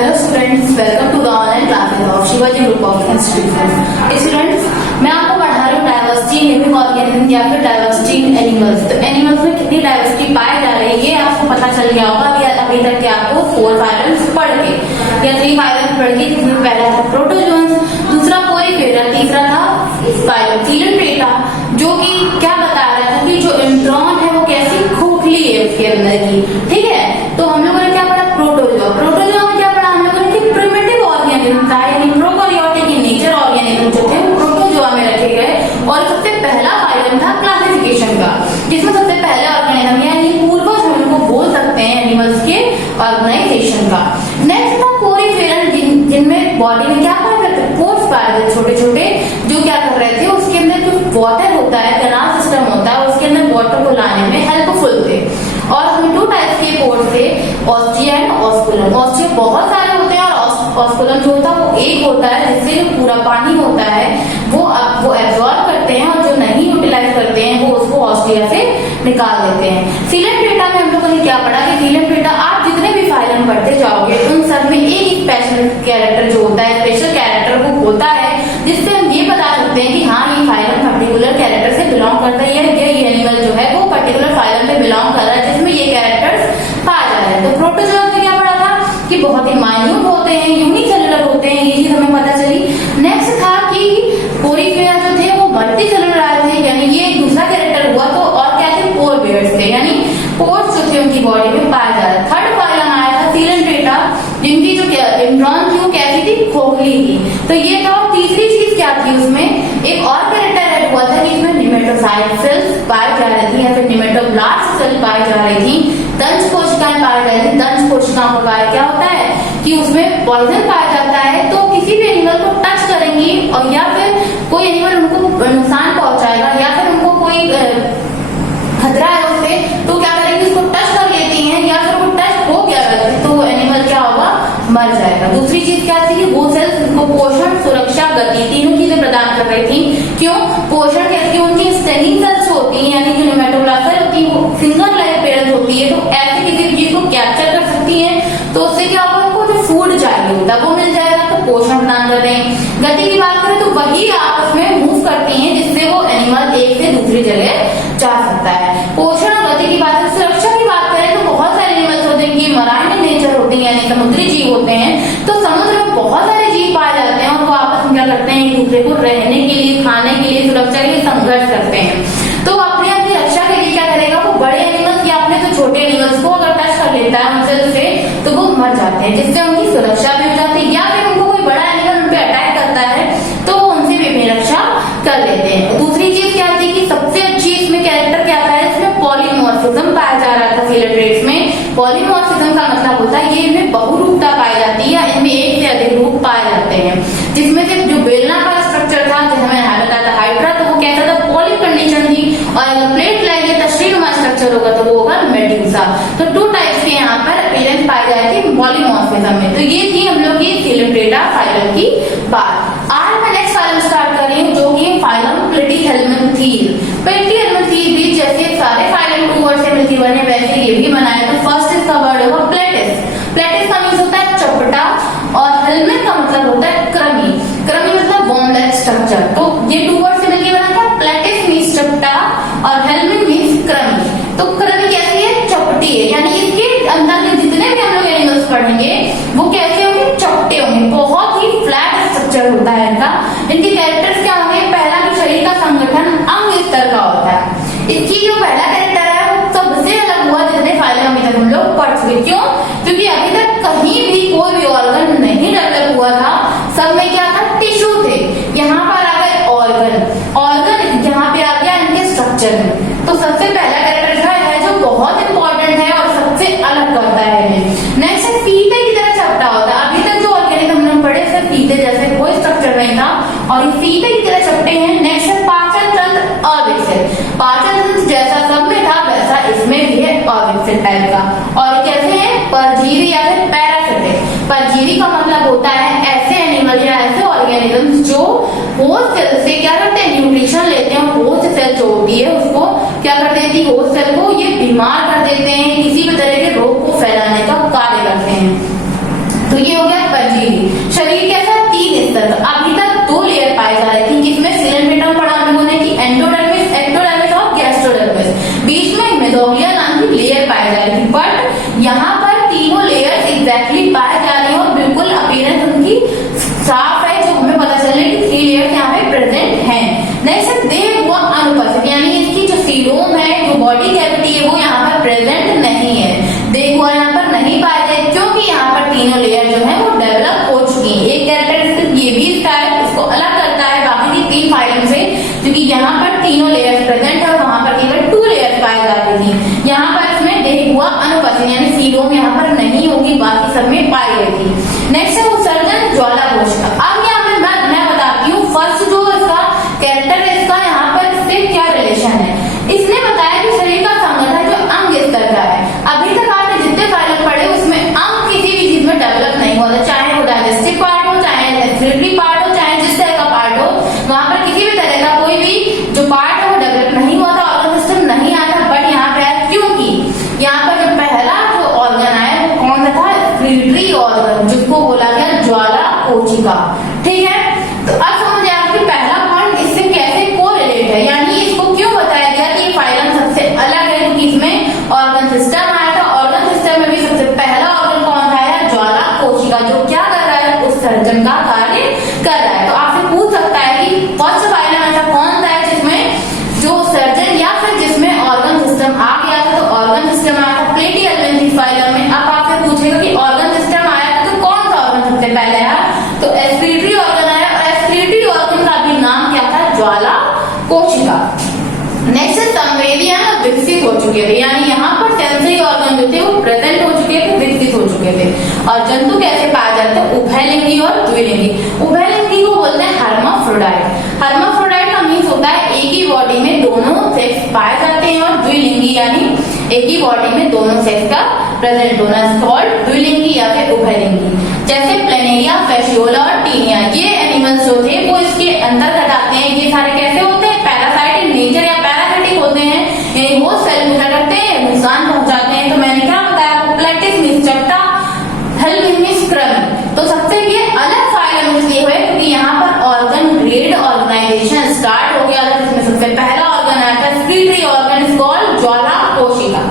Hello students, welcome to the online classes of Shivaji Group of Institutions. Students, मैं आपको पढ़ा रही हूँ डाइवर्सिटी इन लिविंग ऑर्गेनिज्म या फिर डाइवर्सिटी इन एनिमल्स। तो एनिमल्स में कितनी डाइवर्सिटी पाई जा रही है ये आपको पता चल गया होगा अभी तक के आपको 4 फाइलम्स पढ़ के या 3 फाइलम्स पढ़ के, जिसमें पहला था प्रोटोजोअन्स, दूसरा पोरीफेरा, तीसरा था फाइलम फिलेंट्रेटा, जो कि क्या बता रहा था कि जो इंट्रॉन है वो कैसी खोखली है उसके अंदर की। ठीक है, तो हम लोगों ने क्या पढ़ा प्रोटोजोआ। प्रोटोजोआ में क्या पढ़ा हम लोगों ने कि प्रिमिटिव ऑर्गेनिज्म था, यानी प्रोकैरियोटिक इन नेचर ऑर्गेनिज्म जो थे वो प्रोटोजोआ में रखे गए। और सबसे पहला फाइलम था क्लासिफिकेशन का, जिसमें सबसे पहले ऑर्गेनिज्म यानी पूर्वज हम उनको बोल सकते हैं एनिमल्स के ऑर्गेनाइजेशन का। नेक्स्ट था पोरीफेरा, जिनमें बॉडी में क्या पाया जाता है, पोर्स पाए जाते छोटे छोटे, जो क्या कर रहे थे उसके अंदर जो वाटर होता है, कैनाल सिस्टम होता है, उसके अंदर वाटर को लाने में हेल्पफुल थे। और उसमें 2 टाइप्स के पोर्स थे, ऑस्टिया एंड ऑस्कुलम। ऑस्टिया बहुत सारे होते हैं और ऑस्कुलम जो होता है वो एक होता है, जिससे जो पूरा पानी होता है वो एब्जॉर्ब करते हैं और जो नहीं यूटिलाइज करते हैं वो उसको ऑस्टिया से निकाल देते हैं। फिलेंट्रेटा में हम लोगों ने क्या पढ़ा कि फिलेंट्रेटा आप जितने भी फाइलम पढ़ते जाओगे उन सब में एक स्पेशल कैरेक्टर जो होता है, स्पेशल कैरेक्टर वो होता है, जिससे हम ये बता सकते हैं कि हाँ ये फाइलम पर्टिकुलर कैरेक्टर से बिलोंग करता है, ये एनिमल जो है वो पर्टिकुलर फाइलम में बिलोंग कर रहा है जिसमें ये कैरेक्टर्स पाए जा रहे हैं। तो प्रोटोजोआ में क्या पढ़ा था कि बहुत ही माइन्यूट होते हैं, यूनिसेलुलर होते हैं, ये चीज हमें पता चली। नेक्स्ट था कि पोरीफेरा जो थे वो मल्टीसेलुलर थे, यानी ये एक दूसरा कैरेक्टर हुआ। तो और क्या थे, पोर बेयर्स थे, यानी पोर्स जो थे उनकी बॉडी में पाए जा रहे। थर्ड फाइलम आया था फिलेंट्रेटा, जिनकी जो इंट्रॉन थी वो कैसी थी, खोखली थी। तो ये था। और तीसरी चीज क्या थी, उसमें एक और कैरेक्टर ऐड हुआ था कि इसमें निमेटोसाइट सेल्स पाई जा रही थी या फिर निमेटोब्लास्ट सेल पाई जा रही थी, दंश कोशिकाएं पाई जा रही थी। दंश कोशिकाओं का कार्य क्या होता है कि उसमें पॉइजन पाया जाता है, तो किसी भी एनिमल को टच करेंगी और या फिर कोई एनिमल उनको नुकसान पहुंचाएगा या फिर उनको कोई खतरा है उससे, तो क्या करेंगे, उसको टच कर लेती हैं या फिर वो टच हो गया तो वो एनिमल क्या होगा, मर जाएगा। दूसरी चीज क्या थी कि वो सेल्स उनको पोषण, सुरक्षा, गति तीनों चीजें प्रदान कर रही थी। क्यों पोषण, क्योंकि उनकी स्टेनिंग सेल्स होती है, यानी जो निमेटोब्लास्ट सेल होती है वो सिंगल लाइफ पेरेंट होती है, तो ऐसे किसी भी चीज को कैप्चर कर सकती है। तो उससे क्या होगा, उनको जो फूड चाहिए होता है वो मिल जाएगा, तो पोषण प्रदान कर रहे हैं। गति की बात करें तो वही आपस में मूव करती है जिससे वो एनिमल एक से दूसरी जगह जा सकता है। पोषण और गति की बात करें, सुरक्षा की बात करें तो बहुत सारे एनिमल्स होते हैं कि मराइन नेचर होते हैं, यानी समुद्री जीव होते हैं। तो समुद्र में बहुत सारे जीव पाए जाते हैं और वो आपस में क्या करते हैं, एक दूसरे को रहने के लिए, खाने के लिए, सुरक्षा के लिए संघर्ष करते हैं। तो अपने अपनी रक्षा के लिए क्या करेगा, वो बड़े एनिमल्स या अपने तो छोटे एनिमल्स को अगर टच कर लेता है उनसे तो वो मर जाते हैं, जिससे उनकी सुरक्षा भी हो जाती है। या फिर उनको कोई बड़ा एनिमल उन पे अटैक करता है तो वो उनसे भी अपनी रक्षा कर लेते हैं। दूसरी चीज क्या थी कि सबसे अच्छी इसमें कैरेक्टर क्या था, इसमें पॉलीमॉर्फिज्म पाया जा रहा था फिलेंट्रेट्स में। पॉलीमॉर्फिज्म का मतलब होता है ये इनमें बहुरूपता पाई जाती है, इनमें एक से अधिक रूप पाए जाते हैं। जिसमें से जो बेलनाकार स्ट्रक्चर था, जो हमें बताया था हाइड्रा, तो वो कैसा था, पॉलिप कंडीशन थी। और अगर प्लेट लाइक तशरीनुमा स्ट्रक्चर होगा तो वो होगा मेड्यूसा। तो 2 टाइप्स के यहाँ पर अपीयरेंस पाई जाती है पॉलीमॉर्फिज्म में। तो ये थी हम लोग की फिलेंट्रेटा फाइलम की बात। आज मैं नेक्स्ट फाइलम स्टार्ट कर रही हूँ जो कि फाइलम प्लेटीहेल्मिन्थील। प्लेटीहेल्मिन्थील भी जैसे सारे फाइलम 2 वर्ड से मिलकर बने वैसे ये भी बनाए। तो फर्स्ट इसका वर्ड होगा प्लेटिस। प्लेटिस का मीन्स होता है चपटा और हेल्मिन का मतलब होता है क्रमी। क्रमी मतलब बॉन लाइक स्ट्रक्चर। तो ये 2 वर्ड से मिलकर बना था। प्लेटिस मीन्स चपटा और हेल्मिन मीन्स क्रमी। तो क्रमी कैसी है, चपटी है, यानी इसके अंदर के जितने भी हम लोग एनिमल्स पढ़ेंगे वो कैसे होंगे, चपटे होंगे। बहुत ही फ्लैट स्ट्रक्चर होता है इनका। इनके कैरेक्टर्स क्या होंगे, पहला जो शरीर का संगठन अंग स्तर का होता है। इसकी जो पहला कैरेक्टर है वो सबसे अलग हुआ जितने फाइलम अभी तक हम लोग पढ़ चुके। क्यों, क्योंकि अभी तक कहीं भी कोई भी ऑर्गन नहीं डेवलप हुआ था, सब में क्या था, टिश्यू थे। यहाँ पर आ गए ऑर्गन, ऑर्गन यहाँ पे आ गया इनके स्ट्रक्चर में। तो सबसे पहला कैरेक्टर है जो बहुत इंपॉर्टेंट है और सबसे अलग करता है। नेक्स्ट है फीते की तरह चपटा होता है। अभी तक जो ऑर्गेनिज्म हम लोग पढ़े सिर्फ फीते जैसे कोई स्ट्रक्चर नहीं था और ये फीते की तरह चपटे हैं। नेक्स्ट है पाचन तंत्र अविकसित। पाचन तंत्र जैसा सब में था वैसा इसमें भी है, अविकसित टाइप का। और कैसे है, परजीवी या फिर पैरासिटिक। परजीवी का मतलब होता है ऐसे एनिमल या ऐसे ऑर्गेनिज्म जो होस्ट सेल से क्या करते हैं, न्यूट्रिशन लेते हैं। होस्ट सेल जो होती है उसको क्या कर देती है, होस्ट सेल को ये बीमार कर देते हैं, किसी भी तरह के रोग को फैलाने का कार्य करते हैं। तो ये हो गया तीनों लेयर जो है वो डेवलप हो चुकी हैं। एक कैरेक्टरिस्टिक ये भी इसका है, इसको अलग करता है बाकी की 3 फाइलम से, क्योंकि यहाँ पर तीनों लेयर्स प्रेजेंट है और वहां पर केवल 2 लेयर्स पाई जा रही थी। यहाँ पर इसमें देह हुआ अनुपस्थित यानी सीलोम यहाँ पर नहीं होगी, बाकी सब में पाई गई थी। नेक्स्ट है उत्सर्जन ज्वाला कोशिका। अब यहाँ पे मैं बताती हूँ फर्स्ट जो इसका कैरेक्टर है, इसका यहाँ पर इससे क्या रिलेशन है। इसने बताया कि शरीर का संगठन जो अंग स्तर का है। अभी तक आपने जितने फाइलम पढ़े उसमें अंग किसी भी चीज में डेवलप नहीं हुआ था, चाहे वो डाइजेस्टिव पार्ट हो, चाहे रेस्पिरेटरी पार्ट हो, चाहे जिस तरह का पार्ट हो, वहां पर किसी भी तरह का कोई भी जो पार्ट है वो डेवलप नहीं हुआ था, ऑर्गन सिस्टम नहीं आया था। बट यहाँ पे आया क्योंकि यहाँ पर जो पहला जो ऑर्गन आया वो कौन सा था, रेस्पिरेटरी ऑर्गन, जिसको बोला गया ज्वाला कोशिका। ठीक है, तो अब समझ आया कि पहला पॉइंट इससे कैसे कोरिलेट है, यानी इसको क्यों बताया गया कि ये फाइलम सबसे अलग है, क्योंकि इसमें ऑर्गन सिस्टम आया था। ऑर्गन सिस्टम में भी सबसे पहला ऑर्गन कौन सा है, ज्वाला कोशिका, जो क्या कर रहा है, उत्सर्जन का कार्य कर रहा है। तो आपसे पूछ सकता है कि फर्स्ट फाइलम ऐसा कौन सा है जिसमें जो सर्जन या फिर जिसमें ऑर्गन सिस्टम आ गया था। तो ऑर्गन सिस्टम आया था प्लेटिहेल्मिन्थेस फाइलम में। अब आपसे पूछेगा कि ऑर्गन सिस्टम आया था तो कौन सा ऑर्गन सबसे पहले आया, तो एस्पिरेटरी ऑर्गन आया, और एस्पिरेटरी ऑर्गन का भी नाम क्या था, ज्वाला कोशिका। नेक्स्ट संवेदी विकसित हो चुके थे, यानी यहाँ पर सेंसरी ऑर्गन जो थे वो प्रेजेंट हो चुके थे, विकसित हो चुके थे। और जंतु कैसे पाए जाते हैं, उभयलिंगी और द्विलिंगी। उभयलिंगी को बोलते हैं हर्माफ्रोडाइट। हर्माफ्रोडाइट का मीन्स होता है एक ही बॉडी में दोनों सेक्स पाए जाते हैं, और द्विलिंगी यानी एक ही बॉडी में दोनों सेक्स का प्रेजेंट होना कॉल्ड द्विलिंगी या फिर उभयलिंगी। जैसे प्लेनेरिया, फैसियोला और टीनिया, ये एनिमल्स जो थे वो इसके अंतर्गत आते हैं। ये सारे कैसे होते हैं, पैरासाइट इन नेचर या पैरासिटिक होते हैं, यानी वो सेल क्या करते हैं, नुकसान पहुंचाते हैं। तो मैंने क्या बताया आपको, प्लेटिस मीन्स चट्टा, हेल्प मीन्स क्रम। तो सबसे ये अलग फाइलम इसलिए हुए क्योंकि यहाँ पर ऑर्गन ग्रेड ऑर्गेनाइजेशन स्टार्ट हो गया था, जिसमें सबसे पहला ऑर्गन आया था रेस्पिरेटरी ऑर्गन इज कॉल्ड ज्वाला कोशिका।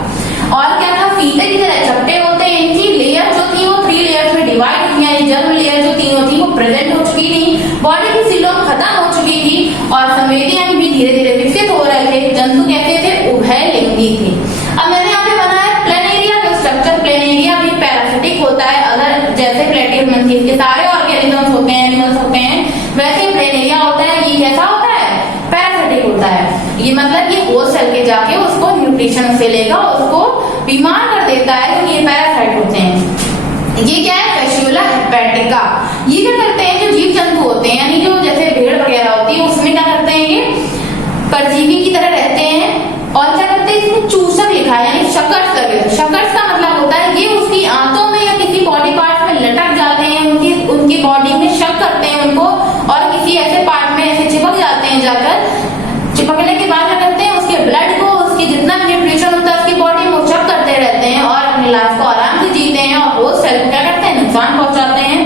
और क्या था, फीते की तरह चपटे होते हैं, इनकी लेयर जो थी वो 3 लेयर्स में डिवाइड हुई है। जर्म लेयर जो तीनों थी वो प्रेजेंट हो चुकी थी, बॉडी की सीलोम खत्म हो चुकी थी, और संवेदी अंग भी धीरे धीरे विकसित हो रहे थे। जंतु कैसे थे, उभयलिंगी थे। अब मैंने यहाँ पे बनाया प्लेनेरिया का स्ट्रक्चर। प्लेनेरिया भी पैरासिटिक होता है, अगर जैसे प्लेटिहेल्मिन्थेस के सारे ऑर्गेनिजम्स होते हैं, एनिमल्स होते हैं, वैसे प्लेनेरिया होता है। ये कैसा होता है, पैरासिटिक होता है। ये मतलब ये होस्ट सेल के जाके उसको न्यूट्रिशन से लेगा, उसको बीमार कर देता है, क्योंकि ये पैरासाइट होते हैं। ये क्या है, फैसियोला हेपेटिका। ये क्या करते हैं, जो जीव जंतु होते हैं, यानी जो जैसे भेड़ वगैरह होती है, उसमें क्या करते हैं, ये परजीवी की तरह रहते हैं। और क्या करते हैं, इसमें चूसक लिखा है, यानी शकर्स करके। शकर्स का मतलब होता है ये उसकी आंतों में या किसी बॉडी पार्ट में लटक जाते हैं, उनकी बॉडी में शक करते हैं उनको, और किसी ऐसे पार्ट में ऐसे चिपक जाते हैं। जाकर चिपकने के बाद क्या करते हैं, उसके ब्लड को, उसकी जितना भी न्यूट्रिशन होता है उसकी बॉडी में चेक करते रहते हैं, और अपनी लाइफ को आराम से जीते हैं, और वो सेल को क्या करते हैं, नुकसान पहुंचाते हैं।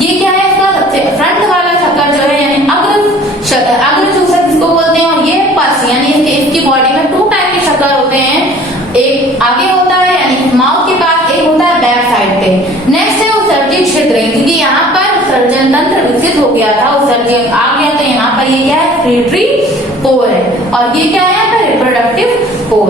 ये क्या है, इसका सबसे फ्रंट वाला शक्कर जो है, यानी अग्र चूसक जिसको बोलते हैं, और ये पर्स, यानी इसकी बॉडी में 2 टाइप के शक्कर होते हैं। एक आगे होता है यानी माउथ के पास, एक होता है बैक साइड पे। नेक्स्ट है उत्सर्जक क्षेत्र, क्योंकि यहाँ पर उत्सर्जन तंत्र विकसित हो गया था, उत्सर्जक आ गया, तो यहाँ पर ये क्या है, रेस्पिरेटरी पोर है, और ये क्या है, यहाँ पर रिप्रोडक्टिव पोर।